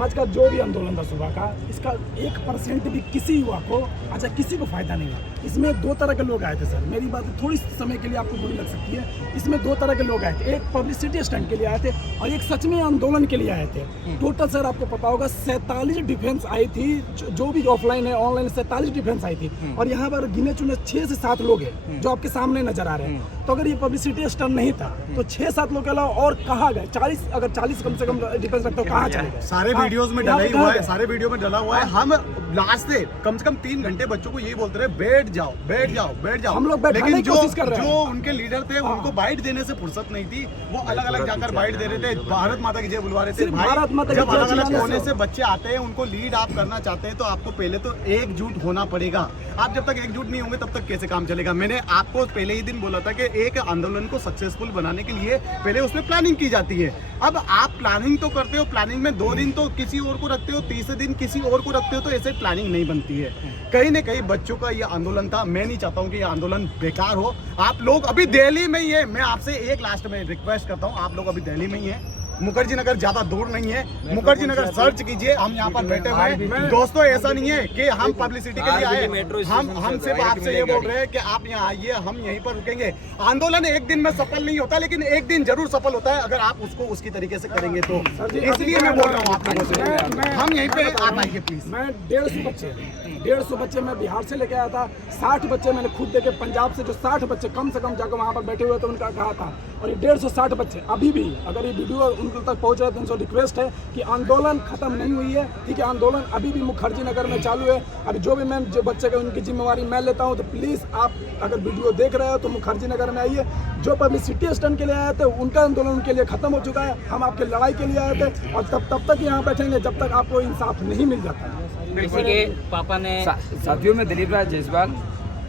आज का जो भी आंदोलन था सुबह का, इसका 1% भी किसी युवा को, अच्छा किसी को फायदा नहीं हुआ। इसमें दो तरह के लोग आए थे सर, मेरी बात थोड़ी समय के लिए आपको बुरी लग सकती है। इसमें दो तरह के लोग आए थे, एक पब्लिसिटी स्टंट के लिए आए थे और एक सच में आंदोलन के लिए आए थे। टोटल सर आपको पता होगा 47 डिफेंस आई थी, जो भी ऑफलाइन है ऑनलाइन 47 डिफेंस आई थी। और यहाँ पर गिने चुने 6 से 7 लोग हैं जो आपके सामने नजर आ रहे हैं। तो अगर ये पब्लिसिटी स्टंट नहीं था तो 6-7 लोग के अलावा और कहाँ गए? 40 अगर 40 कम से कम डिफेंस रखते हो कहाँ चले गए? सारे वीडियोस में डला ही हुआ है, सारे वीडियो में डला हुआ है। हम लास्ट से कम 3 घंटे बच्चों को यही बोलते रहे, बैठ जाओ बैठ जाओ बैठ जाओ। हम लोग बैठाने की कोशिश कर रहे हैं। जो उनके लीडर थे उनको बाइट देने से फुर्सत नहीं थी, वो अलग अलग जाकर बाइट दे रहे थे, भारत माता की जय बुलवा रहे थे। भारत माता जब अलग अलग कोने से बच्चे आते हैं, उनको लीड आप करना चाहते हैं तो आपको पहले तो एकजुट होना पड़ेगा। आप जब तक एकजुट नहीं होंगे तब तक कैसे काम चलेगा? मैंने आपको पहले ही दिन बोला था कि एक आंदोलन को सक्सेसफुल बनाने के लिए पहले उसमें प्लानिंग की जाती है। अब आप प्लानिंग तो करते हो, प्लानिंग में 2 दिन तो किसी और को रखते हो, तीसरे दिन किसी और को रखते हो, तो ऐसे प्लानिंग नहीं बनती है। कहीं ना कहीं बच्चों का ये आंदोलन था, मैं नहीं चाहता हूँ कि ये आंदोलन बेकार हो। आप लोग अभी दिल्ली में ही है, मैं आपसे एक लास्ट में रिक्वेस्ट करता हूँ, आप लोग अभी दिल्ली में ही है, मुखर्जी नगर ज्यादा दूर नहीं है, मुखर्जी नगर सर्च कीजिए। हम यहाँ पर बैठे हुए हैं दोस्तों, ऐसा नहीं है कि हम पब्लिसिटी के लिए आए, हम सिर्फ आपसे ये बोल रहे हैं कि आप यहाँ आइए, हम यहीं पर रुकेंगे। आंदोलन एक दिन में सफल नहीं होता, लेकिन एक दिन जरूर सफल होता है अगर आप उसको उसकी तरीके से करेंगे तो। इसलिए मैं बोल रहा हूँ आप लोगों से, हम यहीं पे आप आइए प्लीज। मैं 150 बच्चे मैं बिहार से लेके आया था, 60 बच्चे मैंने खुद देखे पंजाब से, जो 60 बच्चे कम से कम जाकर वहाँ पर बैठे हुए थे उनका कहा था। और ये 160 बच्चे अभी भी, अगर ये वीडियो उनके तक पहुँच रहा है तो उनसे रिक्वेस्ट है कि आंदोलन खत्म नहीं हुई है, ठीक है? आंदोलन अभी भी मुखर्जी नगर में चालू है। अभी जो भी मैं जो बच्चे का उनकी जिम्मेवारी मैं लेता हूँ, तो प्लीज़ आप अगर वीडियो देख रहे हो तो मुखर्जी नगर में आइए। जो पब्लिसिटी स्टंट के लिए आए थे उनका आंदोलन उनके लिए खत्म हो चुका है, हम आपकी लड़ाई के लिए आए थे और तब तक यहाँ बैठेंगे जब तक आपको इंसाफ नहीं मिल जाता। किसी के पापा ने साथियों में दिलीप राज जायसवाल,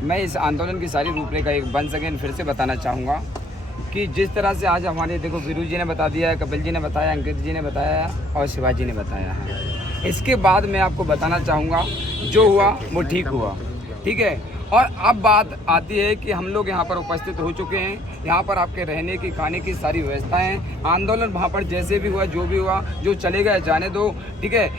मैं इस आंदोलन की सारी रूपरेखा एक वंस अगेन फिर से बताना चाहूँगा कि जिस तरह से आज हमारे देखो वीरू जी ने बता दिया है, कपिल जी ने बताया, अंकित जी ने बताया और शिवाजी ने बताया है। इसके बाद मैं आपको बताना चाहूँगा जो हुआ वो ठीक हुआ, ठीक है? और अब बात आती है कि हम लोग यहाँ पर उपस्थित हो चुके हैं, यहाँ पर आपके रहने की खाने की सारी व्यवस्थाएं, आंदोलन वहाँ पर जैसे भी हुआ जो भी हुआ, जो चले गए जाने दो, ठीक है?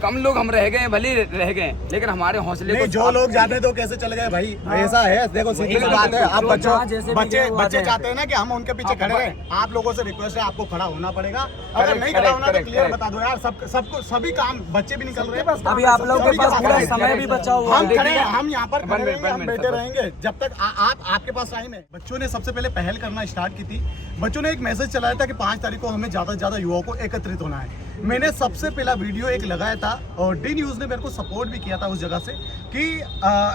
कम लोग हम रह गए, भले रह गए, लेकिन हमारे हौसले को जो लोग जाने दो कैसे चले गए भाई, ऐसा है। देखो सीधी सी बात है, आप बच्चे चाहते हैं ना कि हम उनके पीछे खड़े रहें। आप लोगों से रिक्वेस्ट है, आपको खड़ा होना पड़ेगा। अगर नहीं खड़ा होना तो क्लियर बता दो यार, सबको सभी काम, बच्चे भी निकल रहे हैं, अभी आप लोगों के पास पूरा समय भी बचा हुआ है। हम खड़े हैं, हम यहाँ पर खड़े रहेंगे, हम बैठे रहेंगे जब तक आपके पास टाइम है। बच्चों ने सबसे पहले पहल करना स्टार्ट की थी। बच्चों ने एक मैसेज चलाया था कि 5 तारीख को हमें ज्यादा से ज्यादा युवाओं को एकत्रित होना है। मैंने सबसे पहला वीडियो एक लगाया था और डी न्यूज़ ने मेरे को सपोर्ट भी किया था उस जगह से कि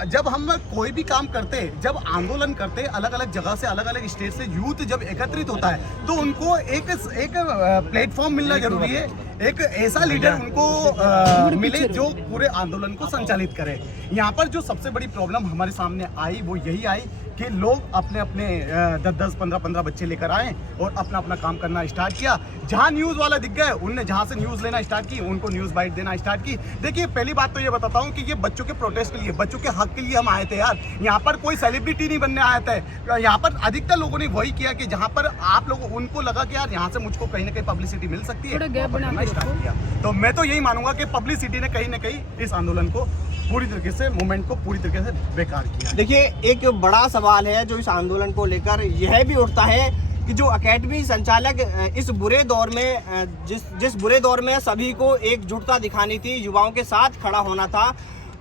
जब हम कोई भी काम करते, जब आंदोलन करते, अलग अलग जगह से, अलग अलग स्टेट से यूथ जब एकत्रित होता है तो उनको एक प्लेटफॉर्म मिलना जरूरी है। एक ऐसा लीडर उनको मिले जो पूरे आंदोलन को संचालित करे। यहाँ पर जो सबसे बड़ी प्रॉब्लम हमारे सामने आई वो यही आई कि लोग अपने अपने 10-10, 15-15 बच्चे लेकर आए और अपना अपना काम करना स्टार्ट किया। जहाँ न्यूज़ वाला दिख गए उनने जहाँ से न्यूज़ लेना स्टार्ट की, उनको न्यूज़ बाइट देना स्टार्ट की। देखिए पहली बात तो ये बताता हूँ कि ये बच्चों के प्रोटेस्ट के लिए, बच्चों के हक के लिए हम आए थे यार। यहाँ पर कोई सेलिब्रिटी नहीं बनने आए थे। यहाँ पर अधिकतर लोगों ने वही किया कि जहाँ पर आप लोग उनको लगा कि यार यहाँ से मुझको कहीं ना कहीं पब्लिसिटी मिल सकती है, स्टार्ट किया। तो मैं तो यही मानूंगा कि पब्लिसिटी ने कहीं ना कहीं इस आंदोलन को पूरी तरीके से, मूवमेंट को पूरी तरीके से बेकार किया। देखिए एक बड़ा सवाल है जो इस आंदोलन को लेकर यह भी उठता है कि जो एकेडमी संचालक इस बुरे दौर में जिस बुरे दौर में सभी को एकजुटता दिखानी थी, युवाओं के साथ खड़ा होना था,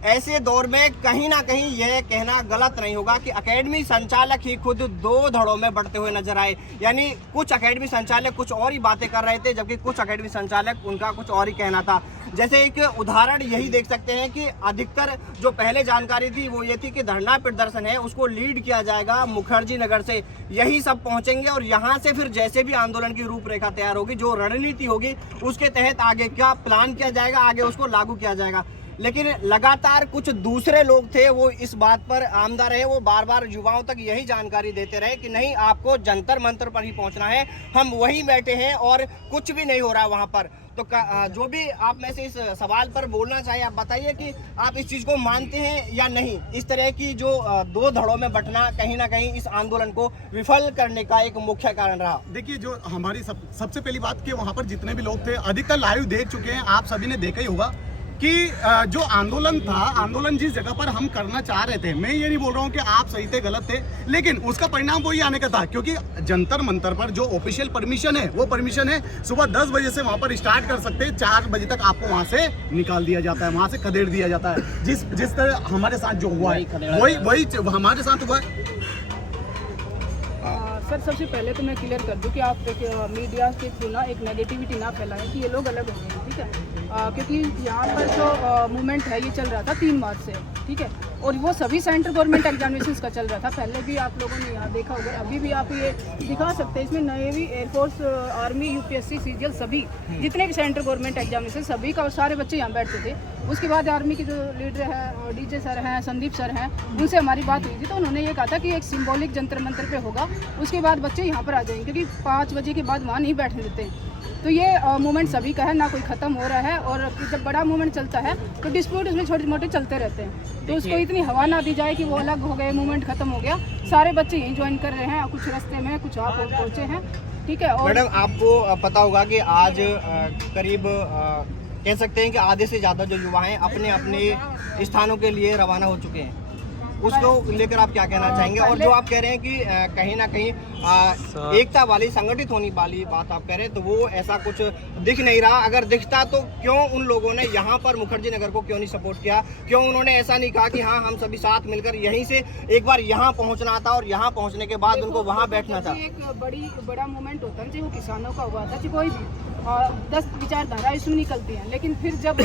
ऐसे दौर में कहीं ना कहीं यह कहना गलत नहीं होगा कि एकेडमी संचालक ही खुद 2 धड़ों में बढ़ते हुए नजर आए। यानी कुछ एकेडमी संचालक कुछ और ही बातें कर रहे थे, जबकि कुछ एकेडमी संचालक उनका कुछ और ही कहना था। जैसे एक उदाहरण यही देख सकते हैं कि अधिकतर जो पहले जानकारी थी वो ये थी कि धरना प्रदर्शन है उसको लीड किया जाएगा मुखर्जी नगर से, यही सब पहुंचेंगे और यहाँ से फिर जैसे भी आंदोलन की रूपरेखा तैयार होगी, जो रणनीति होगी उसके तहत आगे क्या प्लान किया जाएगा, आगे उसको लागू किया जाएगा। लेकिन लगातार कुछ दूसरे लोग थे वो इस बात पर आमदा रहे, वो बार बार युवाओं तक यही जानकारी देते रहे कि नहीं आपको जंतर मंतर पर ही पहुंचना है, हम वहीं बैठे हैं और कुछ भी नहीं हो रहा वहां पर। तो जो भी आप में से इस सवाल पर बोलना चाहिए, आप बताइए कि आप इस चीज को मानते हैं या नहीं। इस तरह की जो दो धड़ों में बंटना कहीं ना कहीं इस आंदोलन को विफल करने का एक मुख्य कारण रहा। देखिए, जो हमारी सबसे पहली बात कि वहाँ पर जितने भी लोग थे अधिकतर लाइव देख चुके हैं, आप सभी ने देखा ही होगा कि जो आंदोलन था, आंदोलन जिस जगह पर हम करना चाह रहे थे, मैं ये नहीं बोल रहा हूँ कि आप सही थे गलत थे, लेकिन उसका परिणाम वही आने का था, क्योंकि जंतर मंतर पर जो ऑफिशियल परमिशन है वो परमिशन है सुबह 10 बजे से वहाँ पर स्टार्ट कर सकते हैं, 4 बजे तक आपको वहाँ से निकाल दिया जाता है, वहाँ से खदेड़ दिया जाता है। जिस तरह हमारे साथ जो हुआ है वही हमारे साथ हुआ है। सर सबसे पहले तो मैं क्लियर कर दूं कि आप मीडिया के थ्रू ना एक नेगेटिविटी ना फैलाएं कि ये लोग अलग हो गए हैं, ठीक है। क्योंकि यहाँ पर जो मूवमेंट है ये चल रहा था 3 मार्च से, ठीक है, और वो सभी सेंट्रल गवर्नमेंट एग्जामिनेशंस का चल रहा था। पहले भी आप लोगों ने यहाँ देखा होगा, अभी भी आप ये दिखा सकते हैं, इसमें navy, air force, army, UPSC, CGL, सभी जितने भी सेंट्रल गवर्नमेंट एग्जामिनेशन सभी का, और सारे बच्चे यहाँ बैठते थे। उसके बाद आर्मी के जो लीडर हैं, डीजे सर हैं, संदीप सर हैं, उनसे हमारी बात हुई थी, तो उन्होंने ये कहा था कि एक सिंबॉलिक जंतर मंतर पे होगा, उसके बाद बच्चे यहाँ पर आ जाएंगे, क्योंकि 5 बजे के बाद वहाँ नहीं बैठने देते। तो ये मूवमेंट सभी का है, ना कोई ख़त्म हो रहा है, और जब बड़ा मूवमेंट चलता है तो डिस्प्यूट उसमें छोटे मोटे चलते रहते हैं, तो उसको इतनी हवा ना दी जाए कि वो अलग हो गए, मूवमेंट खत्म हो गया। सारे बच्चे यहीं ज्वाइन कर रहे हैं, कुछ रास्ते में, कुछ आप पहुँचे हैं, ठीक है। और मैडम, आपको पता होगा कि आज करीब कह सकते हैं कि आधे से ज़्यादा जो युवा हैं अपने अपने स्थानों के लिए रवाना हो चुके हैं, उसको लेकर आप क्या कहना चाहेंगे? और जो आप कह रहे हैं कि कहीं ना कहीं एकता वाली, संगठित होने वाली बात आप कह रहे हैं, तो वो ऐसा कुछ दिख नहीं रहा। अगर दिखता तो क्यों उन लोगों ने यहाँ पर मुखर्जी नगर को क्यों नहीं सपोर्ट किया? क्यों उन्होंने ऐसा नहीं कहा कि हाँ हम सभी साथ मिलकर यहीं से एक बार यहाँ पहुँचना था और यहाँ पहुँचने के बाद उनको वहाँ बैठना था? एक बड़ा मूवमेंट होता है, चाहे वो किसानों का हुआ था, चाहे कोई भी 10 विचारधारा इसमें निकलती हैं, लेकिन फिर जब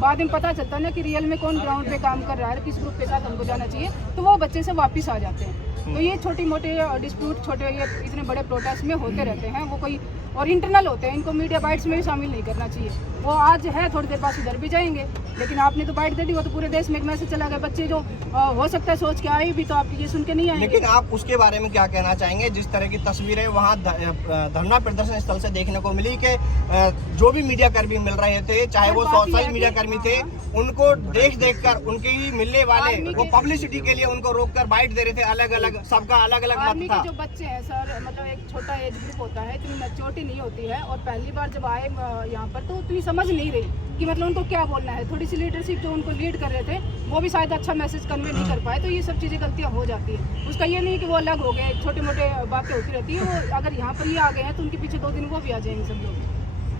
बाद में पता चलता है ना कि रियल में कौन ग्राउंड पे काम कर रहा है, किस ग्रुप के साथ हमको जाना चाहिए, तो वो बच्चे से वापस आ जाते हैं। तो ये छोटी मोटे डिस्प्यूट, छोटे ये इतने बड़े प्रोटेस्ट में होते रहते हैं, वो कोई और इंटरनल होते हैं, इनको मीडिया बाइट्स में भी शामिल नहीं करना चाहिए। वो आज है, थोड़ी देर बाद उधर भी जाएंगे, लेकिन आपने तो बाइट दे दी, वो तो पूरे देश में एक मैसेज चला गया। बच्चे जो हो सकता है सोच के आए भी तो आपकी ये सुन के नहीं आएंगे। लेकिन आप उसके बारे में क्या कहना चाहेंगे? जिस तरह की तस्वीरें वहाँ धरना प्रदर्शन स्थल से देखने को मिली कि जो भी मीडिया कर्मी मिल रहे थे, चाहे वो सोशल मीडिया कर्मी थे, उनको देख कर उनके ही मिलने वाले वो पब्लिसिटी के लिए उनको रोककर बाइट दे रहे थे। अलग अलग सबका अलग अलग मत था। जो बच्चे हैं सर, मतलब एक छोटा एज ग्रुप होता है, इतनी मैच्योरिटी नहीं होती है, और पहली बार जब आए यहाँ पर तो उतनी समझ नहीं रही कि मतलब उनको क्या बोलना है। थोड़ी सी लीडरशिप जो उनको लीड कर रहे थे वो भी शायद अच्छा मैसेज कन्वे नहीं कर पाए, तो ये सब चीज़ें गलतियाँ हो जाती है। उसका ये नहीं कि वो अलग हो गए, छोटे मोटे बातें होती रहती है। वो अगर यहाँ पर ये आ गए हैं तो उनके पीछे 2 दिन वो भी आ जाएंगे सब लोग।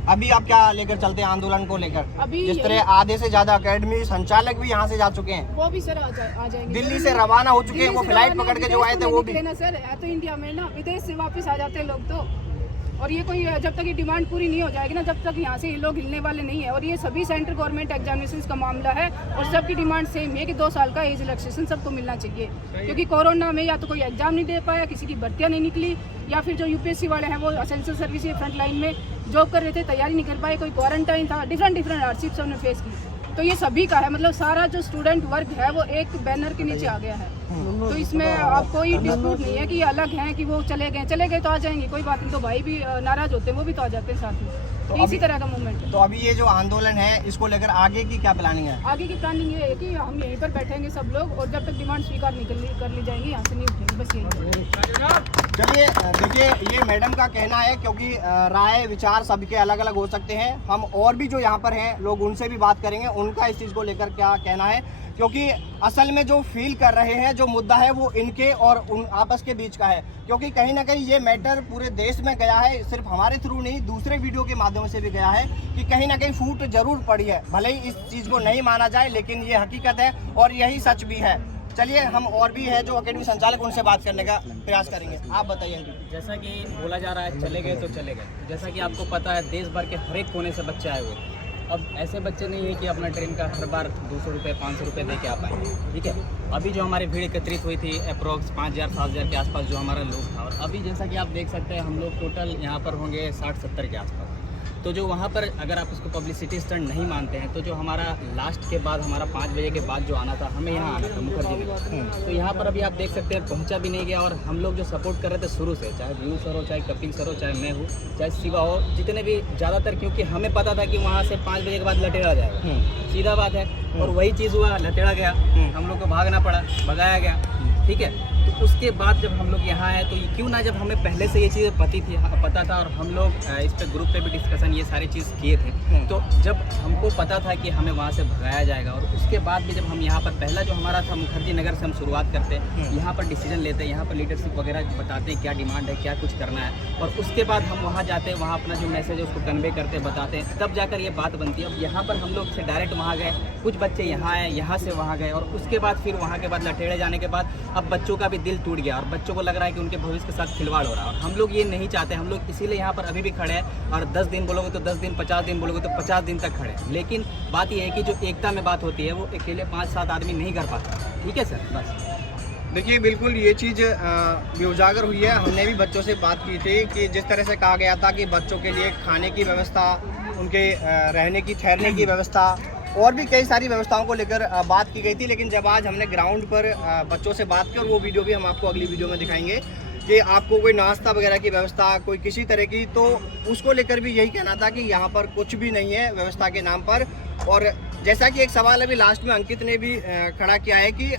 अभी आप क्या लेकर चलते हैं आंदोलन को लेकर? अभी जिस तरह आधे से ज्यादा एकेडमी संचालक भी यहाँ से जा चुके हैं, वो भी सर आ जाएंगे। दिल्ली से रवाना हो चुके हैं, वो फ्लाइट पकड़ के जो आए थे वो भी। सर है तो इंडिया में ना, विदेश से वापस आ जाते हैं लोग तो। और ये कोई जब तक ये डिमांड पूरी नहीं हो जाएगी ना, जब तक यहाँ से ये लोग हिलने वाले नहीं है। और ये सभी सेंट्रल गवर्नमेंट एग्जामिनेशंस का मामला है, और सबकी डिमांड सेम है कि 2 साल का एज रिलैक्सेशन सबको मिलना चाहिए। क्योंकि कोरोना में या तो कोई एग्जाम नहीं दे पाया, किसी की भर्तियाँ नहीं निकली, या फिर जो यूपीएससी वाले हैं वो एसेंशियल सर्विस फ्रंट लाइन में जॉब कर रहे थे, तैयारी नहीं कर पाए, कोई क्वारंटाइन था, डिफरेंट हार्डशिप्स हमने फेस की। तो ये सभी का है, मतलब सारा जो स्टूडेंट वर्ग है वो एक बैनर के नीचे आ गया है। तो इसमें अब कोई डिस्प्यूट नहीं है कि ये अलग हैं कि वो चले गए तो आ जाएंगे, कोई बात नहीं। तो भाई भी नाराज होते हैं, वो भी तो आ जाते हैं साथ में। तो इसी तरह का मूवमेंट है। तो अभी ये जो आंदोलन है, इसको लेकर आगे की क्या प्लानिंग है? आगे की प्लानिंग ये है कि हम यहीं पर बैठेंगे सब लोग, और जब तक डिमांड स्वीकार नहीं कर ली जाएंगी यहाँ से नहीं उठेंगे, बस यही। चलिए देखिए, ये मैडम का कहना है, क्योंकि राय विचार सबके अलग अलग हो सकते हैं। हम और भी जो यहाँ पर हैं लोग, उनसे भी बात करेंगे, उनका इस चीज़ को लेकर क्या कहना है, क्योंकि असल में जो फील कर रहे हैं, जो मुद्दा है वो इनके और उन आपस के बीच का है। क्योंकि कहीं ना कहीं ये मैटर पूरे देश में गया है, सिर्फ हमारे थ्रू नहीं, दूसरे वीडियो के माध्यम से भी गया है कि कहीं ना कहीं फूट जरूर पड़ी है। भले ही इस चीज़ को नहीं माना जाए, लेकिन ये हकीकत है और यही सच भी है। चलिए, हम और भी है जो एकेडमी संचालक, उनसे बात करने का प्रयास करेंगे। आप बताइए। जैसा कि बोला जा रहा है चले गए तो चले गए, जैसा कि आपको पता है देश भर के हर एक कोने से बच्चे आए हुए। अब ऐसे बच्चे नहीं है कि अपना ट्रेन का हर बार 200 रुपये 500 रुपये दे के आ पाएंगे, ठीक है। अभी जो हमारी भीड़ एकत्रित हुई थी अप्रोक्स 5000-7000 के आसपास जो हमारा लोग था, और अभी जैसा कि आप देख सकते हैं हम लोग टोटल यहाँ पर होंगे 60-70 के आसपास। तो जो वहाँ पर अगर आप उसको पब्लिसिटी स्टंट नहीं मानते हैं, तो जो हमारा लास्ट के बाद हमारा 5 बजे के बाद जो आना था, हमें यहाँ आना था मुखर्जी नगर, तो यहाँ पर अभी आप देख सकते हैं पहुँचा भी नहीं गया। और हम लोग जो सपोर्ट कर रहे थे शुरू से, चाहे व्यू सर हो, चाहे कपिल सर हो, चाहे मैं हूँ, चाहे शिवा हो, जितने भी ज़्यादातर, क्योंकि हमें पता था कि वहाँ से 5 बजे के बाद लटेड़ा जाएगा, सीधा बात है। और वही चीज़ हुआ, लटेड़ा गया, हम लोग को भागना पड़ा, भगाया गया, ठीक है। तो उसके बाद जब हम लोग यहाँ आए तो क्यों ना, जब हमें पहले से ये चीज़ें पता था और हम लोग इस पे ग्रुप पे भी डिस्कशन ये सारी चीज़ किए थे, तो जब हमको पता था कि हमें वहाँ से भगाया जाएगा, और उसके बाद भी जब हम यहाँ पर पहला जो हमारा था मुखर्जी नगर से हम शुरुआत करते हैं, यहाँ पर डिसीजन लेते हैं, यहाँ पर लीडरशिप वगैरह बताते हैं क्या डिमांड है, क्या कुछ करना है, और उसके बाद हम वहाँ जाते हैं, वहाँ अपना जो मैसेज है उसको कन्वे करते हैं, बताते हैं, तब जाकर ये बात बनती है। अब यहाँ पर हम लोग से डायरेक्ट वहाँ गए, कुछ बच्चे यहाँ आए, यहाँ से वहाँ गए, और उसके बाद फिर वहाँ के बाद लटेड़े जाने के बाद अब बच्चों का भी दिल टूट गया, और बच्चों को लग रहा है कि उनके भविष्य के साथ खिलवाड़ हो रहा है। और हम लोग ये नहीं चाहते, हम लोग इसीलिए यहाँ पर अभी भी खड़े हैं, और 10 दिन बोलोगे तो 10 दिन, 50 दिन बोलोगे तो 50 दिन तक खड़े हैं। लेकिन बात यह है कि जो एकता में बात होती है वो अकेले 5-7 आदमी नहीं कर पाता। ठीक है सर, बस देखिए बिल्कुल ये चीज़ भी उजागर हुई है। हमने भी बच्चों से बात की थी कि जिस तरह से कहा गया था कि बच्चों के लिए खाने की व्यवस्था, उनके रहने की, ठहरने की व्यवस्था और भी कई सारी व्यवस्थाओं को लेकर बात की गई थी। लेकिन जब आज हमने ग्राउंड पर बच्चों से बात की, और वो वीडियो भी हम आपको अगली वीडियो में दिखाएंगे, कि आपको कोई नाश्ता वगैरह की व्यवस्था, कोई किसी तरह की, तो उसको लेकर भी यही कहना था कि यहाँ पर कुछ भी नहीं है व्यवस्था के नाम पर। और जैसा कि एक सवाल अभी लास्ट में अंकित ने भी खड़ा किया है कि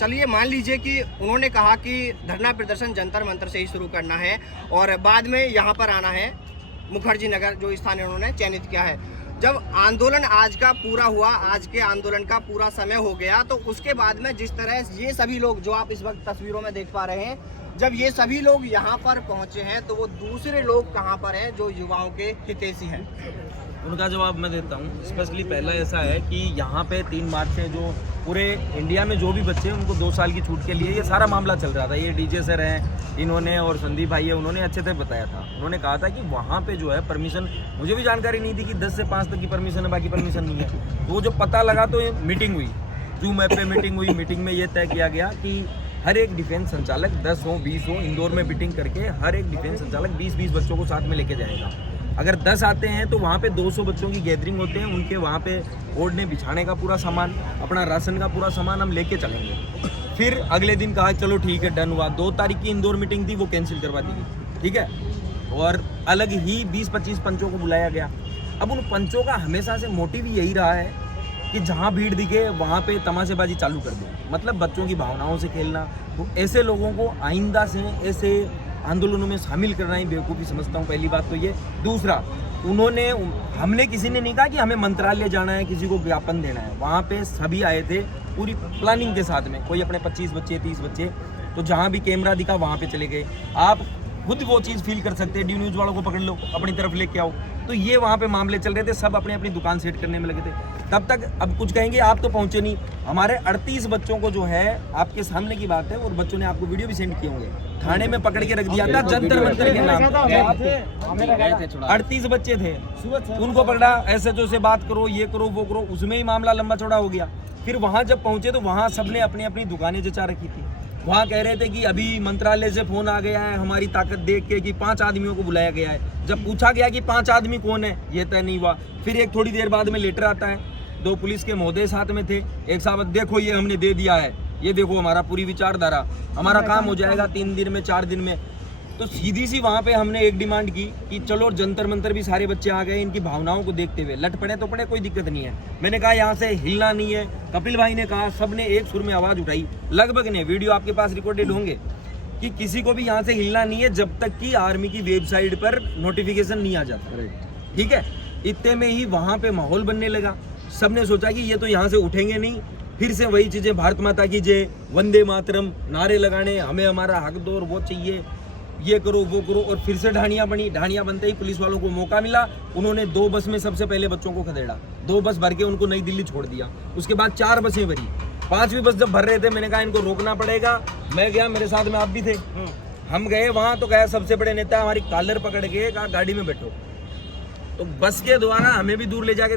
चलिए मान लीजिए कि उन्होंने कहा कि धरना प्रदर्शन जंतर मंतर से ही शुरू करना है और बाद में यहाँ पर आना है मुखर्जी नगर, जो स्थान उन्होंने चयनित किया है। जब आंदोलन आज का पूरा हुआ, आज के आंदोलन का पूरा समय हो गया, तो उसके बाद में जिस तरह ये सभी लोग जो आप इस वक्त तस्वीरों में देख पा रहे हैं, जब ये सभी लोग यहाँ पर पहुँचे हैं तो वो दूसरे लोग कहाँ पर हैं जो युवाओं के हितैषी हैं? उनका जवाब मैं देता हूँ। स्पेशली पहला ऐसा है कि यहाँ पे 3 मार्च से जो पूरे इंडिया में जो भी बच्चे हैं उनको 2 साल की छूट के लिए ये सारा मामला चल रहा था। ये डीजे सर हैं, इन्होंने और संदीप भाई है, उन्होंने अच्छे से बताया था। उन्होंने कहा था कि वहाँ पे जो है परमिशन, मुझे भी जानकारी नहीं थी कि 10 से 5 तक की परमिशन है, बाकी परमिशन नहीं है। तो वो जो पता लगा तो ये मीटिंग हुई, जूम ऐप पे मीटिंग हुई। मीटिंग में ये तय किया गया कि हर एक डिफेंस संचालक 10 हो 20 हो, इंदौर में मीटिंग करके हर एक डिफेंस संचालक 20-20 बच्चों को साथ में लेके जाएगा। अगर 10 आते हैं तो वहाँ पे 200 बच्चों की गैदरिंग होते हैं, उनके वहाँ पे ओढ़ने बिछाने का पूरा सामान, अपना राशन का पूरा सामान हम लेके चलेंगे। फिर अगले दिन कहा चलो ठीक है, डन हुआ। 2 तारीख की इंदौर मीटिंग थी, वो कैंसिल करवा दी गई, ठीक है। और अलग ही 20-25 पंचों को बुलाया गया। अब उन पंचों का हमेशा से मोटिव यही रहा है कि जहाँ भीड़ दिखे वहाँ पे तमाशेबाजी चालू कर दो, मतलब बच्चों की भावनाओं से खेलना। तो ऐसे लोगों को आइंदा से ऐसे आंदोलनों में शामिल करना ही बेवकूफ़ी समझता हूँ, पहली बात तो ये। दूसरा, हमने किसी ने नहीं कहा कि हमें मंत्रालय जाना है, किसी को ज्ञापन देना है। वहाँ पे सभी आए थे पूरी प्लानिंग के साथ में, कोई अपने 25 बच्चे 30 बच्चे, तो जहाँ भी कैमरा दिखा वहाँ पे चले गए। आप खुद वो चीज़ फील कर सकते हैं, डी न्यूज़ वालों को पकड़ लो, अपनी तरफ लेके आओ। तो ये वहाँ पे मामले चल रहे थे, सब अपनी अपनी दुकान सेट करने में लगे थे। तब तक अब कुछ कहेंगे आप तो पहुँचे नहीं। हमारे 38 बच्चों को जो है, आपके सामने की बात है, और बच्चों ने आपको वीडियो भी सेंड किए होंगे, थाने में पकड़ के रख दिया था जंतर मंतर के नाम। 38 बच्चे थे, उनको पकड़ा, SHO से बात करो, ये करो, वो करो, उसमें ही मामला लंबा चौड़ा हो गया। फिर वहाँ जब पहुँचे तो वहाँ सबने अपनी अपनी दुकानें जचा रखी थी। वहाँ कह रहे थे कि अभी मंत्रालय से फोन आ गया है हमारी ताकत देख के कि 5 आदमियों को बुलाया गया है। जब पूछा गया कि 5 आदमी कौन है, ये तय नहीं हुआ। फिर एक थोड़ी देर बाद में लेटर आता है, 2 पुलिस के महोदय साथ में थे। एक साहब, देखो ये हमने दे दिया है, ये देखो हमारा पूरी विचारधारा, हमारा काम हो जाएगा 3 दिन में 4 दिन में। तो सीधी सी वहाँ पे हमने एक डिमांड की कि चलो जंतर मंतर भी सारे बच्चे आ गए, इनकी भावनाओं को देखते हुए लट पड़े तो पड़े, कोई दिक्कत नहीं है। मैंने कहा यहाँ से हिलना नहीं है। कपिल भाई ने कहा, सब ने एक सुर में आवाज़ उठाई, लगभग ने, वीडियो आपके पास रिकॉर्डेड होंगे, कि किसी को भी यहाँ से हिलना नहीं है जब तक कि आर्मी की वेबसाइट पर नोटिफिकेशन नहीं आ जाता, ठीक है। इतने में ही वहाँ पे माहौल बनने लगा। सबने सोचा कि ये तो यहाँ से उठेंगे नहीं, फिर से वही चीज़ें, भारत माता की जय, वंदे मातरम, नारे लगाने, हमें हमारा हक दो, वो चाहिए, ये करो वो करो। और फिर से ढाणियाँ बनी। ढाणियाँ बनते ही पुलिस वालों को मौका मिला, उन्होंने 2 बस में सबसे पहले बच्चों को खदेड़ा, 2 बस भर के उनको नई दिल्ली छोड़ दिया। उसके बाद 4 बसें भरी। 5वीं बस जब भर रहे थे, मैंने कहा इनको रोकना पड़ेगा। मैं गया, मेरे साथ में आप भी थे, हम गए वहाँ। तो गया सबसे बड़े नेता हमारी कॉलर पकड़ के कहा गाड़ी में बैठो। तो बस के द्वारा हमें भी दूर ले जाके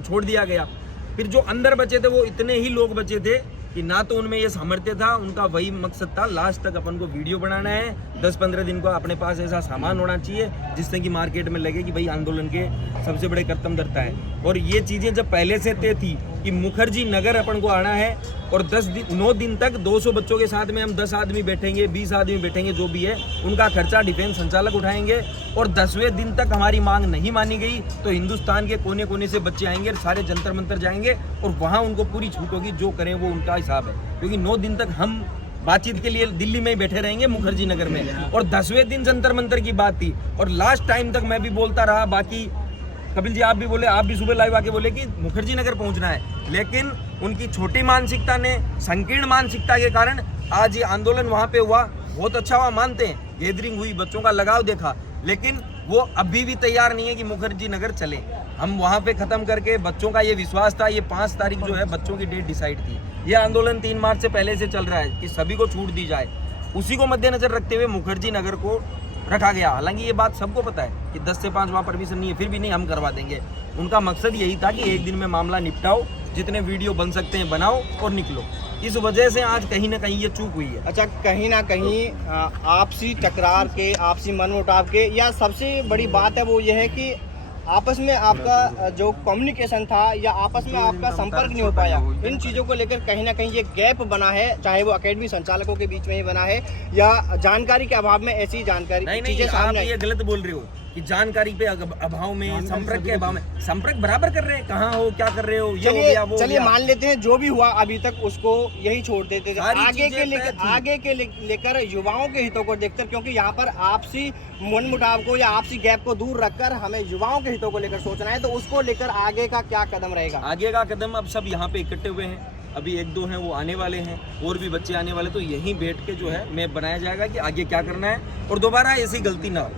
छोड़ दिया गया। फिर जो अंदर बचे थे वो इतने ही लोग बचे थे कि ना तो उनमें ये सामर्थ्य था, उनका वही मकसद था लास्ट तक अपन को वीडियो बनाना है, 10-15 दिन को अपने पास ऐसा सामान होना चाहिए जिससे कि मार्केट में लगे कि भाई आंदोलन के सबसे बड़े कर्तव्यदर्ता है। और ये चीज़ें जब पहले से तय थी कि मुखर्जी नगर अपन को आना है और 9 दिन तक 200 बच्चों के साथ में हम 10 आदमी बैठेंगे, 20 आदमी बैठेंगे, जो भी है उनका खर्चा डिफेंस संचालक उठाएंगे, और 10वें दिन तक हमारी मांग नहीं मानी गई तो हिंदुस्तान के कोने कोने से बच्चे आएंगे, सारे जंतर मंतर जाएंगे और वहाँ उनको पूरी छूट होगी, जो करें वो उनका हिसाब है। क्योंकि 9 दिन तक हम बातचीत के लिए दिल्ली में ही बैठे रहेंगे मुखर्जी नगर में, और 10वें दिन जंतर मंतर की बात थी। और लास्ट टाइम तक मैं भी बोलता रहा, बाकी कपिल जी आप भी बोले, आप भी सुबह लाइव आके बोले कि मुखर्जी नगर पहुंचना है, लेकिन उनकी छोटी मानसिकता ने, संकीर्ण मानसिकता के कारण आज ये आंदोलन वहाँ पे हुआ। बहुत अच्छा हुआ, मानते हैं, गैदरिंग हुई, बच्चों का लगाव देखा, लेकिन वो अभी भी तैयार नहीं है कि मुखर्जी नगर चले। हम वहाँ पे ख़त्म करके, बच्चों का ये विश्वास था, ये 5 तारीख जो है बच्चों की डेट डिसाइड थी। ये आंदोलन 3 मार्च से पहले से चल रहा है कि सभी को छूट दी जाए, उसी को मद्देनजर रखते हुए मुखर्जी नगर को रखा गया। हालांकि ये बात सबको पता है कि 10 से 5 वहाँ परमिशन नहीं है, फिर भी नहीं, हम करवा देंगे। उनका मकसद यही था कि एक दिन में मामला निपटाओ, जितने वीडियो बन सकते हैं बनाओ और निकलो। इस वजह से आज कहीं ना कहीं ये चूक हुई है। अच्छा, कहीं ना कहीं आपसी टकरार के, आपसी मनमुटाव के, या सबसे बड़ी बात है वो ये है कि आपस में आपका जो कम्युनिकेशन था या आपस में आपका संपर्क नहीं हो पाया। इन चीज़ों को लेकर कहीं ना कहीं ये गैप बना है, चाहे वो एकेडमी संचालकों के बीच में ही बना है या जानकारी के अभाव में ऐसी जानकारी नहीं, आप ये गलत बोल रहे हो कि जानकारी पे अभाव में, संपर्क के अभाव में। संपर्क बराबर कर रहे हैं, कहाँ हो, क्या कर रहे हो, ये हो गया, वो चलिए मान लेते हैं जो भी हुआ अभी तक उसको यही छोड़ देते थे। आगे के लेकर युवाओं के हितों को देखकर, क्योंकि यहाँ पर आपसी मनमुटाव को या आपसी गैप को दूर रखकर हमें युवाओं के हितों को लेकर सोचना है, तो उसको लेकर आगे का क्या कदम रहेगा? आगे का कदम, अब सब यहाँ पे इकट्ठे हुए हैं, अभी 1-2 हैं वो आने वाले हैं, और भी बच्चे आने वाले, तो यहीं बैठ के जो है मैप बनाया जाएगा कि आगे क्या करना है और दोबारा ऐसी गलती ना हो,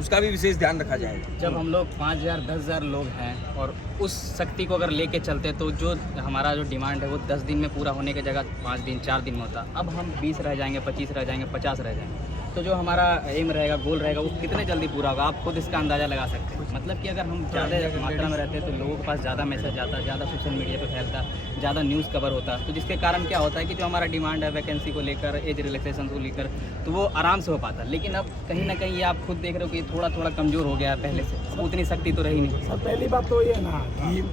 उसका भी विशेष ध्यान रखा जाएगा। जब हम लोग 5,000 10,000 लोग हैं और उस शक्ति को अगर लेके चलते तो जो हमारा जो डिमांड है वो 10 दिन में पूरा होने की जगह 5 दिन 4 दिन में होता। अब हम 20 रह जाएंगे, 25 रह जाएंगे, 50 रह जाएंगे, तो जो हमारा एम रहेगा, गोल रहेगा, वो कितने जल्दी पूरा होगा आप खुद इसका अंदाज़ा लगा सकते हैं। मतलब कि अगर हम ज़्यादा मात्रा में रहते तो लोगों के पास ज़्यादा मैसेज आता, ज़्यादा सोशल मीडिया पे फैलता, ज़्यादा न्यूज़ कवर होता, तो जिसके कारण क्या होता है कि जो हमारा डिमांड है वैकेंसी को लेकर, एज रिलैक्सेशन को लेकर, तो वो आराम से हो पाता। लेकिन अब कहीं ना कहीं ये आप खुद देख रहे हो कि थोड़ा थोड़ा कमज़ोर हो गया है पहले से, अब उतनी शक्ति तो रही नहीं। सर पहली बात तो ये ना कि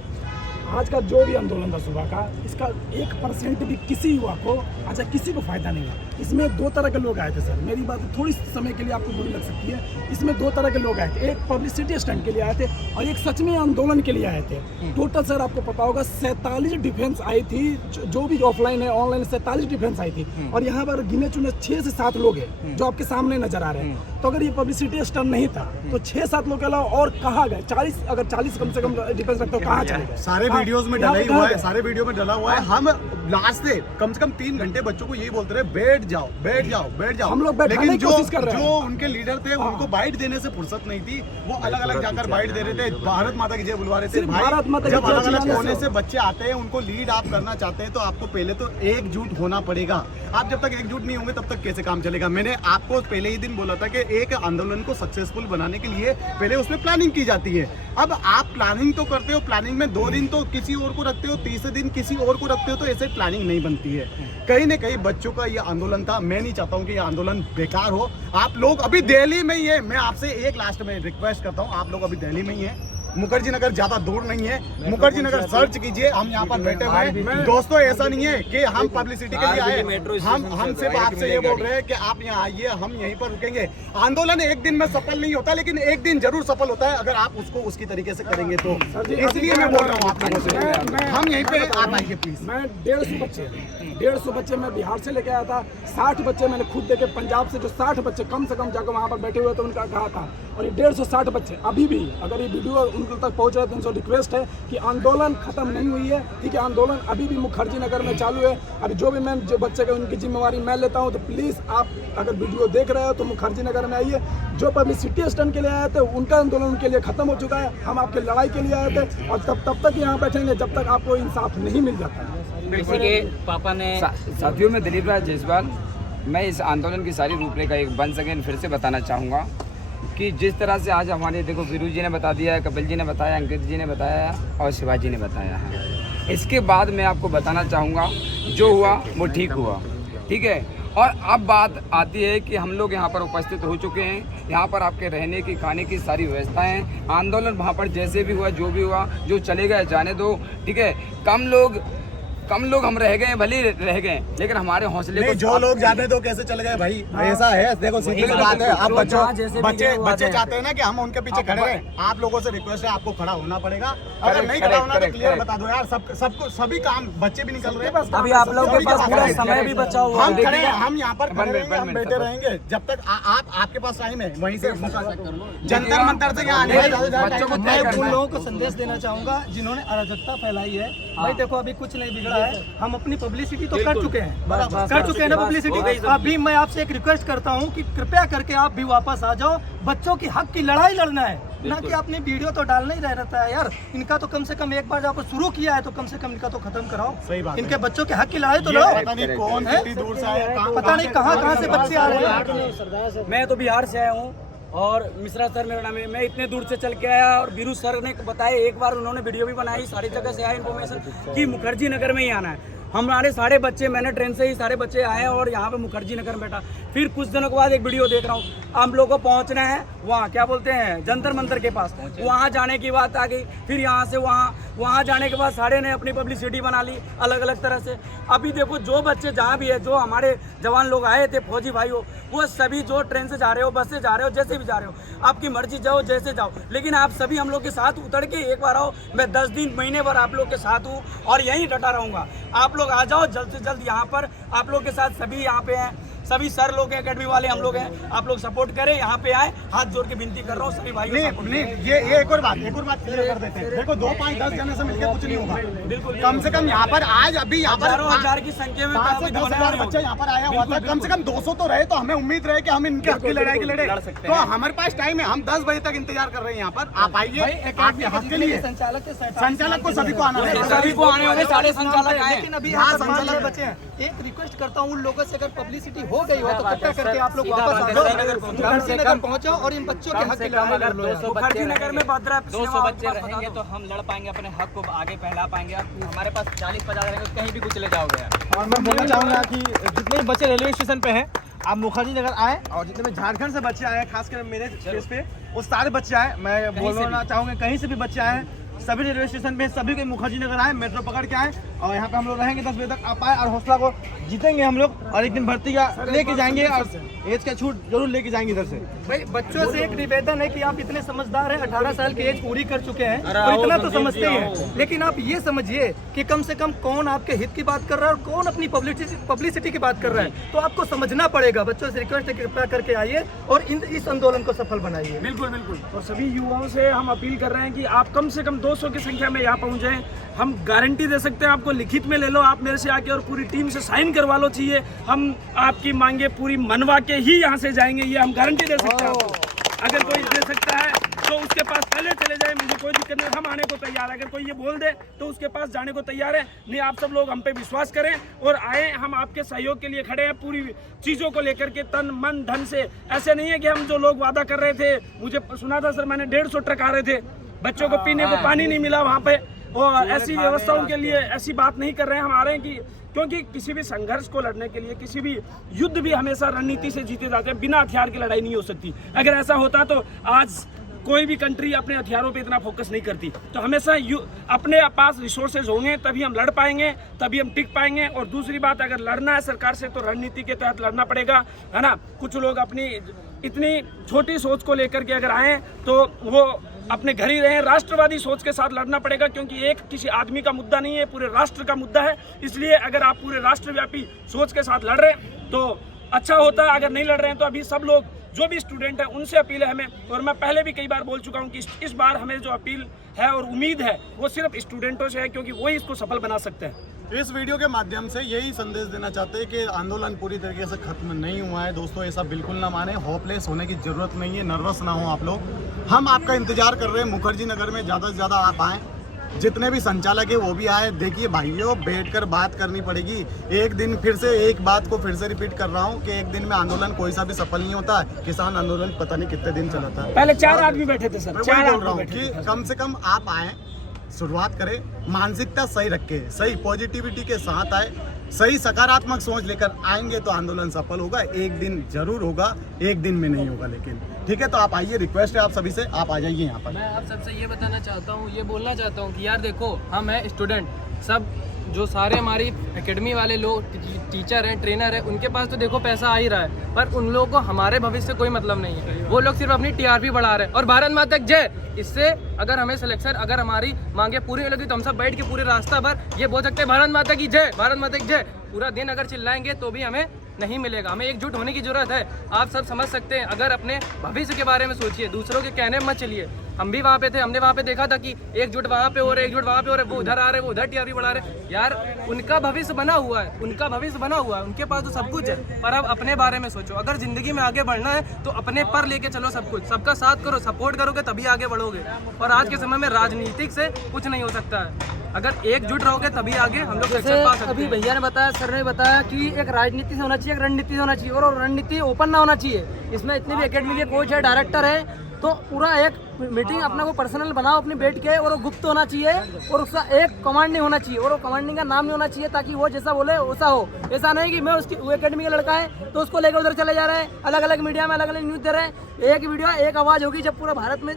आज का जो भी आंदोलन था सुबह का, इसका 1% भी किसी युवा को, अच्छा किसी को फायदा नहीं है। इसमें 2 तरह के लोग आए थे सर, मेरी बात थोड़ी समय के लिए आपको बुरी लग सकती है, इसमें 2 तरह के लोग आए थे। एक पब्लिसिटी स्टंट के लिए आए थे और एक सच में आंदोलन के लिए आए थे। टोटल सर आपको पता होगा 47 डिफेंस आई थी, जो भी ऑफलाइन है ऑनलाइन 47 डिफेंस आई थी, और यहाँ पर गिने चुने 6 से 7 लोग हैं जो आपके सामने नजर आ रहे हैं। तो अगर ये पब्लिसिटी स्टंट नहीं था तो 6-7 लोग के अलावा और कहाँ गए? 40, अगर 40 कम से कम डिफेंस रखते हो, कहाँ चले गए? सारे वीडियोस में डला ही हुआ है, सारे वीडियो में डला हुआ है। हम लास्ट से कम 3 घंटे बच्चों को यही बोलते रहे, बैठ जाओ बैठ जाओ बैठ जाओ। हम लोग बैठाने की कोशिश कर रहे हैं। जो उनके लीडर थे उनको बाइट देने से फुर्सत नहीं थी, वो अलग अलग जाकर बाइट दे रहे थे, भारत माता की जय बुलवा रहे थे। भारत माता की जब अलग अलग जय कोने से बच्चे आते हैं, उनको लीड आप करना चाहते हैं तो आपको पहले तो एकजुट होना पड़ेगा। आप जब तक एकजुट नहीं होंगे तब तक कैसे काम चलेगा? मैंने आपको पहले ही दिन बोला था कि एक आंदोलन को सक्सेसफुल बनाने के लिए पहले उसमें प्लानिंग की जाती है। अब आप प्लानिंग तो करते हो, प्लानिंग में 2 दिन तो किसी और को रखते हो, तीसरे दिन किसी और को रखते हो, तो ऐसे प्लानिंग नहीं बनती है। कहीं ना कहीं बच्चों का ये आंदोलन था, मैं नहीं चाहता हूँ कि ये आंदोलन बेकार हो। आप लोग अभी दिल्ली में ही है, मैं आपसे एक लास्ट में रिक्वेस्ट करता हूँ, आप लोग अभी दिल्ली में ही है, मुखर्जी नगर ज्यादा दूर नहीं है, मुखर्जी नगर सर्च कीजिए, हम यहाँ पर बैठे हुए हैं। दोस्तों ऐसा नहीं है कि हम पब्लिसिटी के लिए आए, हम सिर्फ आपसे ये बोल रहे हैं कि आप यहाँ आइए, हम यहीं पर रुकेंगे। आंदोलन एक दिन में सफल नहीं होता, लेकिन एक दिन जरूर सफल होता है अगर आप उसको उसकी तरीके से करेंगे तो। इसलिए मैं बोल रहा हूँ आप लोगों से, हम यहीं पे आप आइए प्लीज। मैं 150 बच्चे मैं बिहार से लेके आया था, 60 बच्चे मैंने खुद देखे पंजाब से, जो 60 बच्चे कम से कम जाकर वहाँ पर बैठे हुए थे, उनका कहा था। और ये 150 बच्चे अभी भी, अगर ये वीडियो उनके तक पहुँच रहा है तो उनसे रिक्वेस्ट है कि आंदोलन खत्म नहीं हुई है, ठीक है, आंदोलन अभी भी मुखर्जी नगर में चालू है। अभी जो भी मैं जो बच्चे का उनकी जिम्मेवारी मैं लेता हूँ, तो प्लीज़ आप अगर वीडियो देख रहे हो तो मुखर्जी नगर में आइए। जो पब्लिसिटी स्टंट के लिए आए थे उनका आंदोलन उनके लिए खत्म हो चुका है, हम आपकी लड़ाई के लिए आए थे और तब तक यहाँ बैठेंगे जब तक आपको इंसाफ नहीं मिल जाता। किसी के पापा ने साथियों में दिलीप राज जायसवाल, मैं इस आंदोलन की सारी रूपरेखा एक वंस अगेन फिर से बताना चाहूँगा कि जिस तरह से आज हमारे देखो वीरू जी ने बता दिया है, कपिल जी ने बताया, अंकित जी ने बताया और शिवाजी ने बताया है इसके बाद मैं आपको बताना चाहूँगा जो हुआ वो ठीक हुआ, ठीक है। और अब बात आती है कि हम लोग यहाँ पर उपस्थित हो चुके हैं, यहाँ पर आपके रहने की खाने की सारी व्यवस्थाएं, आंदोलन वहाँ पर जैसे भी हुआ जो भी हुआ, जो चले गए जाने दो, ठीक है। कम लोग हम रह गए, भले रह गए, लेकिन हमारे हौसले को जो लोग जाने दो कैसे चले गए भाई, ऐसा है। देखो सीधी सी बात है, अब बच्चे चाहते हैं ना कि हम उनके पीछे खड़े रहें। आप लोगों से रिक्वेस्ट है, आपको खड़ा होना पड़ेगा। अगर नहीं खड़ा होना तो क्लियर बता दो यार। सबको सभी काम, बच्चे भी निकल रहे हैं, अभी आप लोगों के पास पूरा समय भी बचा हुआ हम खड़े हैं, हम यहाँ पर खड़े रहेंगे, हम बैठे रहेंगे जब तक आपके पास टाइम है। वहीं से जंतर मंतर से यहाँ आने बच्चों को मैं उन लोगों को संदेश देना चाहूंगा जिन्होंने अराजकता फैलाई है। भाई देखो अभी कुछ नहीं बिगड़ा है, हम अपनी पब्लिसिटी तो कर चुके हैं ना पब्लिसिटी। अभी मैं आपसे एक रिक्वेस्ट करता हूं कि कृपया करके आप भी वापस आ जाओ। बच्चों की हक की लड़ाई लड़ना है, ना कि अपनी वीडियो तो डालना ही रहता है यार। इनका तो कम से कम एक बार जब शुरू किया है तो कम से कम इनका तो खत्म कराओ। सही बात, इनके बच्चों के हक की लड़ाई तो लड़ो। पता नहीं कौन कितनी दूर से आया, पता नहीं कहाँ से बच्चे आ रहे हैं। मैं तो बिहार से आया हूँ और मिश्रा सर मेरा नाम है। मैं इतने दूर से चल के आया और बीरू सर ने बताया, एक बार उन्होंने वीडियो भी बनाई, सारी जगह से आया इन्फॉर्मेशन कि मुखर्जी नगर में ही आना है। हमारे सारे बच्चे, मैंने ट्रेन से ही सारे बच्चे आए और यहाँ पे मुखर्जी नगर में बैठा। फिर कुछ दिनों के बाद एक वीडियो देख रहा हूँ, हम लोग को पहुँचना है वहाँ क्या बोलते हैं जंतर मंतर के पास, वहाँ जाने की बात आ गई। फिर यहाँ से वहाँ जाने के बाद सारे ने अपनी पब्लिसिटी बना ली अलग अलग तरह से। अभी देखो जो बच्चे जहाँ भी है, जो हमारे जवान लोग आए थे, फौजी भाई हो, वो सभी जो ट्रेन से जा रहे हो, बस से जा रहे हो, जैसे भी जा रहे हो, आपकी मर्जी, जाओ जैसे जाओ, लेकिन आप सभी हम लोग के साथ उतर के एक बार आओ। मैं 10 दिन महीने भर आप लोग के साथ हूँ और यहीं डटा रहूँगा। आप लोग आ जाओ जल्द से जल्द यहाँ पर। आप लोग के साथ सभी यहाँ पे हैं, सभी सर लोग हैं, एकेडमी वाले हम लोग हैं। आप लोग सपोर्ट करें, यहाँ पे आए, हाथ जोड़ के विनती कर रहा हूँ सभी भाइयों। ये एक और बात क्लियर कर देते हैं। देखो 2 5 10 जने से मिलकर कुछ नहीं होगा। बिल्कुल, कम से कम यहाँ पर आज अभी यहाँ पर 10,000 की संख्या में 5 से 10,000 बच्चा यहाँ पर आया हुआ था। कम से कम 200 तो रहे, तो हमें उम्मीद रहे कि हम इनके हक की लड़ाई की लड़े। तो हमारे पास टाइम है, हम 10 बजे तक इंतजार कर रहे हैं यहाँ पर। आप आइए, आपके हक के लिए। संचालक को सभी को आना है, सभी को आने वाले सारे संचालक आए। लेकिन अभी यहाँ संचालक बचे हैं। एक रिक्वेस्ट करता हूँ उन लोगों से, अगर पब्लिसिटी हो गई हो तो कृपया करके आप लोग वापस आ जाओ, मुखर्जी नगर पहुँचो और इन बच्चों के हक की लड़ाई लड़ लो। मुखर्जी नगर में 200 बच्चे रहेंगे तो हम लड़ पाएंगे, अपने हक को आगे फैला पाएंगे। हमारे पास 40-50 रहेंगे तो कहीं भी कुछ ले जाओगे यार। और मैं बोलना चाहूँगा कि जितने भी बच्चे रेलवे स्टेशन पे हैं, आप मुखर्जी नगर आए, और जितने भी झारखंड से बच्चे आए, खासकर मेरे केस पे वो सारे बच्चे आए। मैं बोलना चाहूँगा कहीं से भी बच्चे आए, सभी रेलवे स्टेशन पे सभी के मुखर्जी नगर आए, मेट्रो पकड़ के आए और यहाँ पे हम लोग रहेंगे 10 बजे तक। आप आए और हौसला को जीतेंगे हम लोग, और एक दिन भर्ती का लेके जाएंगे और एज का छूट जरूर लेके जाएंगे इधर से। भाई बच्चों से एक निवेदन है कि आप इतने समझदार हैं, 18 साल की एज पूरी कर चुके हैं और इतना तो समझते ही हैं, लेकिन आप ये समझिए कि कम से कम कौन आपके हित की बात कर रहा है और कौन अपनी पब्लिसिटी की बात कर रहा है, तो आपको समझना पड़ेगा। बच्चों से रिक्वेस्ट है कृपया करके आइए और इस आंदोलन को सफल बनाइए। बिल्कुल बिल्कुल। और सभी युवाओं से हम अपील कर रहे हैं कि आप कम से कम 200 की संख्या में यहाँ पहुँच जाएं। हम गारंटी दे सकते हैं, आपको लिखित में ले लो, आप मेरे से आके और पूरी टीम से साइन करवा लो। चाहिए हम आपकी मांगे पूरी मनवा के ही यहाँ से जाएंगे, ये हम गारंटी दे सकते हैं आपको। अगर कोई दे सकता है तो उसके पास पहले चले जाए, मुझे कोई दिक्कत नहीं, हम आने को तैयार है। अगर कोई ये बोल दे तो उसके पास जाने को तैयार है। नहीं, आप सब लोग हम पे विश्वास करें और आए, हम आपके सहयोग के लिए खड़े हैं पूरी चीज़ों को लेकर के, तन मन धन से। ऐसे नहीं है कि हम जो लोग वादा कर रहे थे, मुझे सुना था सर, मैंने 150 ट्रक आ रहे थे, बच्चों को पीने को पानी नहीं मिला वहाँ पे, और ऐसी व्यवस्थाओं के लिए ऐसी बात नहीं कर रहे हैं हम। आ रहे हैं कि क्योंकि किसी भी संघर्ष को लड़ने के लिए, किसी भी युद्ध भी हमेशा रणनीति से जीते जाते हैं, बिना हथियार की लड़ाई नहीं हो सकती। अगर ऐसा होता तो आज कोई भी कंट्री अपने हथियारों पे इतना फोकस नहीं करती। तो हमेशा अपने पास रिसोर्सेज होंगे तभी हम लड़ पाएंगे, तभी हम टिक पाएंगे। और दूसरी बात, अगर लड़ना है सरकार से तो रणनीति के तहत लड़ना पड़ेगा, है ना। कुछ लोग अपनी इतनी छोटी सोच को लेकर के अगर आए तो वो अपने घर ही रहें। राष्ट्रवादी सोच के साथ लड़ना पड़ेगा, क्योंकि एक किसी आदमी का मुद्दा नहीं है, पूरे राष्ट्र का मुद्दा है। इसलिए अगर आप पूरे राष्ट्रव्यापी सोच के साथ लड़ रहे हैं तो अच्छा होता है। अगर नहीं लड़ रहे हैं तो अभी सब लोग जो भी स्टूडेंट है उनसे अपील है हमें, और मैं पहले भी कई बार बोल चुका हूं कि इस बार हमें जो अपील है और उम्मीद है वो सिर्फ स्टूडेंटों से है, क्योंकि वही इसको सफल बना सकते हैं। इस वीडियो के माध्यम से यही संदेश देना चाहते हैं कि आंदोलन पूरी तरीके से खत्म नहीं हुआ है। दोस्तों, ऐसा बिल्कुल ना माने, होपलेस होने की जरूरत नहीं है, नर्वस ना हो आप लोग। हम आपका इंतजार कर रहे हैं मुखर्जी नगर में, ज़्यादा से ज़्यादा आप आएँ, जितने भी संचालक है वो भी आए। देखिए भाइयों, बैठकर बात करनी पड़ेगी। एक दिन फिर से एक बात को फिर से रिपीट कर रहा हूँ कि एक दिन में आंदोलन कोई सा भी सफल नहीं होता। किसान आंदोलन पता नहीं कितने दिन चला था। पहले 4 आदमी बैठे थे सर, मैं 4 बोल रहा आदमी हूँ बैठे थे। कि कम से कम आप आए, शुरुआत करें, मानसिकता सही रखे, सही पॉजिटिविटी के साथ आए, सही सकारात्मक सोच लेकर आएंगे तो आंदोलन सफल होगा। एक दिन जरूर होगा, एक दिन में नहीं होगा लेकिन। ठीक है, तो आप आइए, रिक्वेस्ट है आप सभी से, आप आ जाइए यहाँ पर। मैं आप सबसे ये बताना चाहता हूँ, ये बोलना चाहता हूँ कि यार देखो, हम हैं स्टूडेंट, सब जो सारे हमारी एकेडमी वाले लोग टीचर हैं, ट्रेनर हैं, उनके पास तो देखो पैसा आ ही रहा है, पर उन लोगों को हमारे भविष्य से कोई मतलब नहीं है। वो लोग सिर्फ अपनी टीआरपी बढ़ा रहे हैं। और भारत माता की जय, इससे अगर हमें सिलेक्शन, अगर हमारी मांगे पूरी हो लगी तो हम सब बैठ के पूरे रास्ता भर ये बोल सकते हैं भारत माता की जय, भारत माता की जय। पूरा दिन अगर चिल्लाएंगे तो भी हमें नहीं मिलेगा। हमें एकजुट होने की जरूरत है। आप सब समझ सकते हैं, अगर अपने भविष्य के बारे में सोचिए, दूसरों के कहने में मत चलिए। हम भी वहाँ पे थे, हमने वहाँ पे देखा था कि एकजुट वहाँ पे हो रहे, एकजुट वहाँ पे हो रहे, वो उधर आ रहे, वो उधर टीआरपी बढ़ा रहे। यार उनका भविष्य बना हुआ है, उनका भविष्य बना हुआ है, उनके पास तो सब कुछ है, पर अब अपने बारे में सोचो। अगर जिंदगी में आगे बढ़ना है तो अपने पर लेके चलो सब कुछ, सबका साथ करो, सपोर्ट करोगे तभी आगे बढ़ोगे। और आज के समय में राजनीतिक से कुछ नहीं हो सकता है। अगर एकजुट रहोगे तभी आगे हम लोग सक्सेस पा सकते हैं। अभी भैया ने बताया, सर ने बताया कि एक राजनीति से होना चाहिए, एक रणनीति से होना चाहिए, और रणनीति ओपन ना होना चाहिए। इसमें इतने भी एकेडमी के कोच है, डायरेक्टर है, तो पूरा एक मीटिंग अपना को पर्सनल बनाओ अपनी बैठ के, और वो गुप्त होना चाहिए, और उसका एक कमांड नहीं होना चाहिए, और वो कमांडिंग का नाम नहीं होना चाहिए, ताकि वो जैसा बोले वैसा हो। ऐसा नहीं कि मैं उसकी वो एकेडमी का लड़का है तो उसको लेकर उधर चले जा रहे हैं, अलग अलग मीडिया में अलग अलग न्यूज़ दे रहे हैं। एक वीडियो एक आवाज़ होगी जब पूरा भारत में,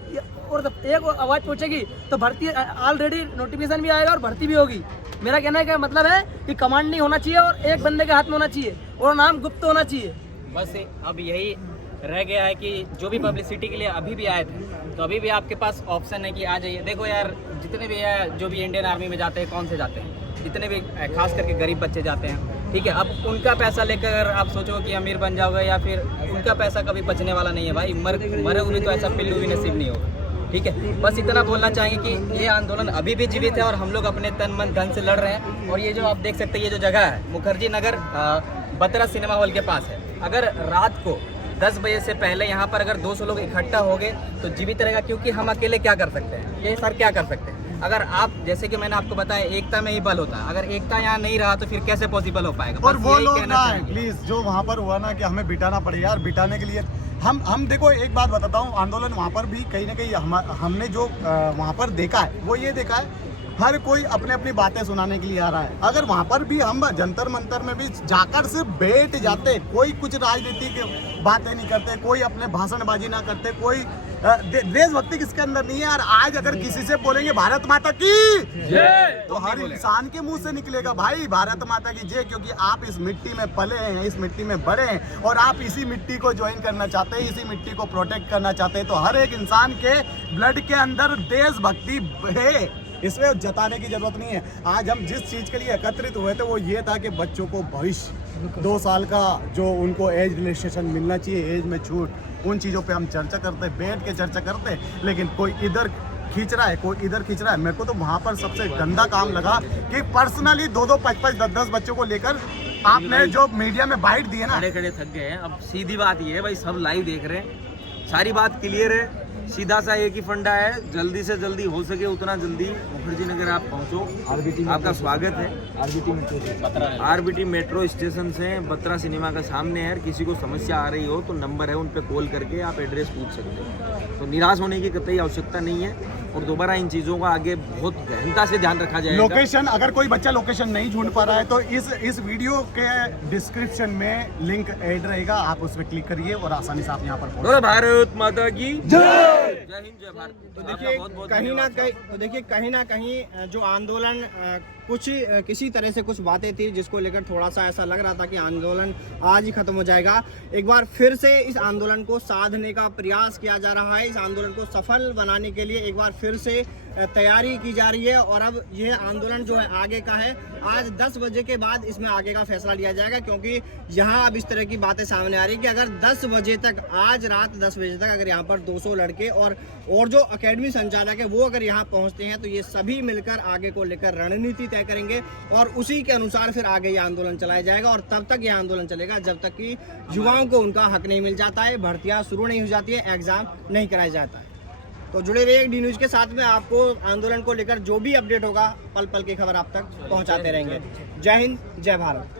और जब एक आवाज़ पहुँचेगी तो भर्ती ऑलरेडी नोटिफिकेशन भी आएगा और भर्ती भी होगी। मेरा कहने का मतलब है कि कमांड नहीं होना चाहिए, और एक बंदे के हाथ में होना चाहिए, और नाम गुप्त होना चाहिए। बस अब यही रह गया है कि जो भी पब्लिसिटी के लिए अभी भी आए थे, तो अभी भी आपके पास ऑप्शन है कि आ जाइए। देखो यार, जितने भी है जो भी इंडियन आर्मी में जाते हैं, कौन से जाते हैं, जितने भी खास करके गरीब बच्चे जाते हैं, ठीक है। अब उनका पैसा लेकर आप सोचो कि अमीर बन जाओगे, या फिर उनका पैसा कभी बचने वाला नहीं है भाई। मरे हुए तो ऐसा पिल्लू भी नसीब नहीं होगा, ठीक है। बस इतना बोलना चाहेंगे कि ये आंदोलन अभी भी जीवित है, और हम लोग अपने तन मन धन से लड़ रहे हैं। और ये जो आप देख सकते हैं, ये जो जगह है मुखर्जी नगर बत्रा सिनेमा हॉल के पास है। अगर रात को 10 बजे से पहले यहाँ पर अगर 200 लोग इकट्ठा हो गए तो जीवित रहेगा, क्योंकि हम अकेले क्या कर सकते हैं, ये सर क्या कर सकते हैं। अगर आप, जैसे कि मैंने आपको बताया, एकता में ही बल होता है। अगर एकता यहाँ नहीं रहा तो फिर कैसे पॉसिबल हो पाएगा। और वो लोग ना प्लीज जो वहाँ पर हुआ ना कि हमें बिटाना पड़े यार, बिटाने के लिए हम देखो, एक बात बताता हूँ, आंदोलन वहाँ पर भी कहीं ना कहीं हमने जो वहाँ पर देखा है वो ये देखा है, हर कोई अपने अपनी बातें सुनाने के लिए आ रहा है। अगर वहाँ पर भी हम जंतर मंतर में भी जाकर सिर्फ बैठ जाते, कोई कुछ राजनीति की बातें नहीं करते, कोई अपने भाषणबाजी ना करते, कोई देशभक्ति किसके अंदर नहीं है यार। आज अगर किसी से बोलेंगे भारत माता की जय, तो हर इंसान के मुंह से निकलेगा भाई भारत माता की जय, क्योंकि आप इस मिट्टी में पले हैं, इस मिट्टी में बड़े हैं, और आप इसी मिट्टी को ज्वाइन करना चाहते हैं, इसी मिट्टी को प्रोटेक्ट करना चाहते हैं। तो हर एक इंसान के ब्लड के अंदर देशभक्ति है, इसमें जताने की जरूरत नहीं है। आज हम जिस चीज के लिए एकत्रित हुए थे वो ये था कि बच्चों को भविष्य 2 साल का जो उनको एज रिलैक्सेशन मिलना चाहिए, एज में छूट, उन चीज़ों पे हम चर्चा करते, बैठ के चर्चा करते, लेकिन कोई इधर खींच रहा है, कोई इधर खींच रहा है। मेरे को तो वहाँ पर सबसे गंदा काम लगा कि पर्सनली 2-2, 5-5, 10-10 बच्चों को लेकर आपने जो मीडिया में बाइट दी है ना, खड़े खड़े थक गए हैं। अब सीधी बात ये है भाई, सब लाइव देख रहे हैं, सारी बात क्लियर है, सीधा सा एक ही फंडा है, जल्दी से जल्दी हो सके उतना जल्दी मुखर्जी नगर आप पहुंचो। आपका स्वागत है। आरबीटी मेट्रो स्टेशन से बत्रा सिनेमा का सामने है। किसी को समस्या आ रही हो तो नंबर है, उन पे कॉल करके आप एड्रेस पूछ सकते हैं। तो निराश होने की कतई आवश्यकता नहीं है, और दोबारा इन चीज़ों का आगे बहुत गहनता से ध्यान रखा जाएगा। लोकेशन, अगर कोई बच्चा लोकेशन नहीं ढूंढ पा रहा है तो इस वीडियो के डिस्क्रिप्शन में लिंक ऐड रहेगा, आप उस पर क्लिक करिए और आसानी से आप यहाँ पर पहुंच। भारत माता की जय, जय हिंद, जय भारत। तो देखिए कहीं ना कहीं जो आंदोलन किसी तरह से कुछ बातें थी जिसको लेकर थोड़ा सा ऐसा लग रहा था कि आंदोलन आज ही खत्म हो जाएगा। एक बार फिर से इस आंदोलन को साधने का प्रयास किया जा रहा है, इस आंदोलन को सफल बनाने के लिए एक बार फिर से तैयारी की जा रही है। और अब ये आंदोलन जो है आगे का है, आज 10 बजे के बाद इसमें आगे का फैसला लिया जाएगा, क्योंकि यहाँ अब इस तरह की बातें सामने आ रही है कि अगर 10 बजे तक, आज रात 10 बजे तक अगर यहाँ पर 200 लड़के और जो अकेडमी संचालक है वो अगर यहाँ पहुँचते हैं तो ये सभी मिलकर आगे को लेकर रणनीति तय करेंगे, और उसी के अनुसार फिर आगे ये आंदोलन चलाया जाएगा। और तब तक ये आंदोलन चलेगा जब तक कि युवाओं को उनका हक नहीं मिल जाता है, भर्तियाँ शुरू नहीं हो जाती है, एग्जाम नहीं कराया जाता है। तो जुड़े रहिए डी न्यूज़ के साथ में, आपको आंदोलन को लेकर जो भी अपडेट होगा पल पल की खबर आप तक पहुंचाते रहेंगे। जय हिंद, जय भारत।